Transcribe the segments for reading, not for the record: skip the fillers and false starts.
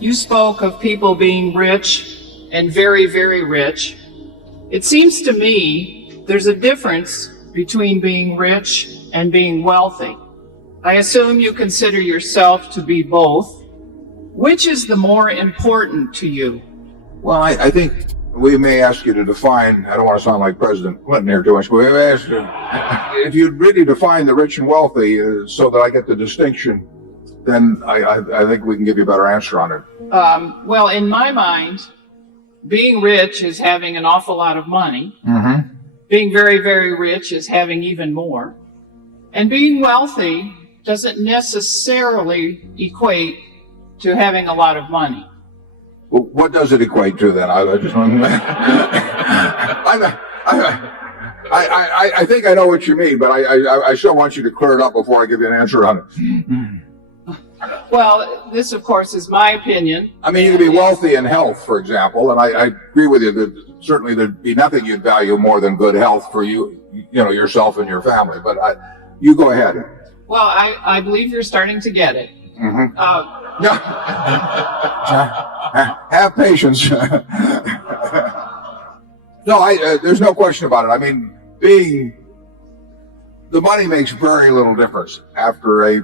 you spoke of people being rich and very, very rich. It seems to me there's a difference between being rich and being wealthy. I assume you consider yourself to be both. Which is the more important to you? Well, I think we may ask you to define, I don't want to sound like President Clinton here too much, but we may ask you, if you'd really define the rich and wealthy so that I get the distinction, then I think we can give you a better answer on it. Well, in my mind, being rich is having an awful lot of money. Mm-hmm. Being very, very rich is having even more. And being wealthy doesn't necessarily equate to having a lot of money. Well, what does it equate to then? I just want I think I know what you mean, but I still want you to clear it up before I give you an answer on it. Well, this, of course, is my opinion. I mean, you can be wealthy in health, for example, and I agree with you that certainly there'd be nothing you'd value more than good health for you, yourself and your family. But you go ahead. Well, I believe you're starting to get it. Mm-hmm. Have patience. No, there's no question about it. I mean, the money makes very little difference after a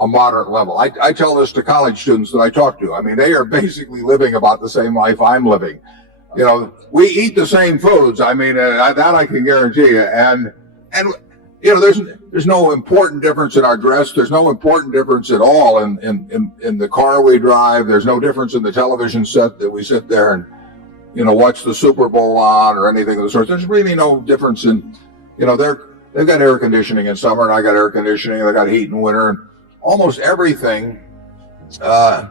moderate level. I tell this to college students that I talk to. I mean, they are basically living about the same life I'm living. We eat the same foods. I mean, that I can guarantee you. And there's no important difference in our dress. There's no important difference at all in the car we drive. There's no difference in the television set that we sit there and, watch the Super Bowl on or anything of the sort. There's really no difference in, they've got air conditioning in summer and I got air conditioning. They got heat in winter and almost everything. So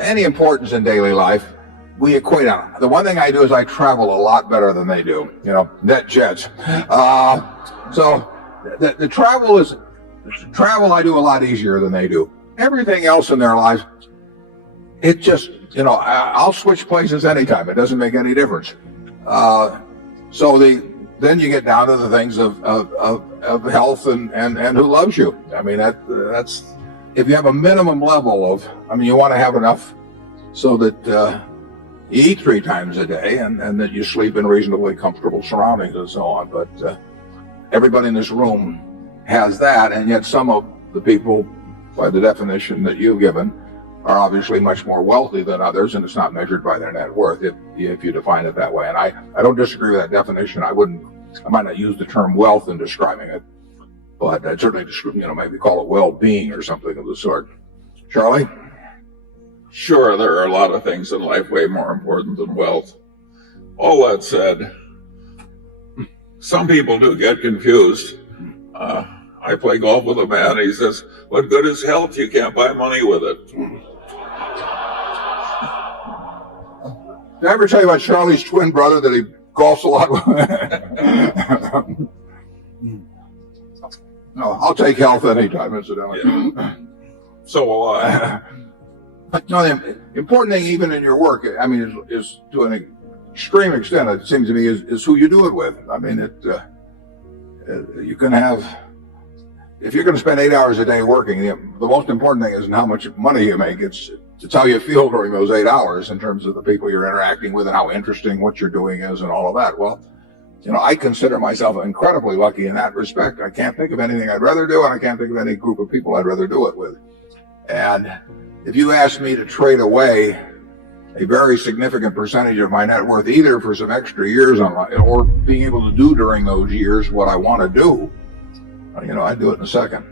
any importance in daily life, we equate on it. The one thing I do is I travel a lot better than they do, net jets. So the travel I do a lot easier than they do. Everything else in their lives, it just, I'll switch places anytime. It doesn't make any difference. So then you get down to the things of health and who loves you. I mean, that's, if you have a minimum level you want to have enough so that, you eat 3 times a day and that you sleep in reasonably comfortable surroundings and so on. But everybody in this room has that, and yet some of the people, by the definition that you've given, are obviously much more wealthy than others, and it's not measured by their net worth if you define it that way. And I don't disagree with that definition. I might not use the term wealth in describing it, but I'd certainly maybe call it well-being or something of the sort. Charlie? Sure, there are a lot of things in life way more important than wealth. All that said, some people do get confused. I play golf with a man. He says, "What good is health? You can't buy money with it." Did I ever tell you about Charlie's twin brother that he golfs a lot with? No, I'll take health anytime, incidentally. Yeah. So will I. No, the important thing, even in your work, is to an extreme extent, it seems to me, is who you do it with. I mean, you can have, if you're going to spend 8 hours a day working, the most important thing isn't how much money you make. It's how you feel during those 8 hours in terms of the people you're interacting with and how interesting what you're doing is and all of that. Well, I consider myself incredibly lucky in that respect. I can't think of anything I'd rather do, and I can't think of any group of people I'd rather do it with. And if you ask me to trade away a very significant percentage of my net worth, either for some extra years or being able to do during those years what I want to do, I'd do it in a second.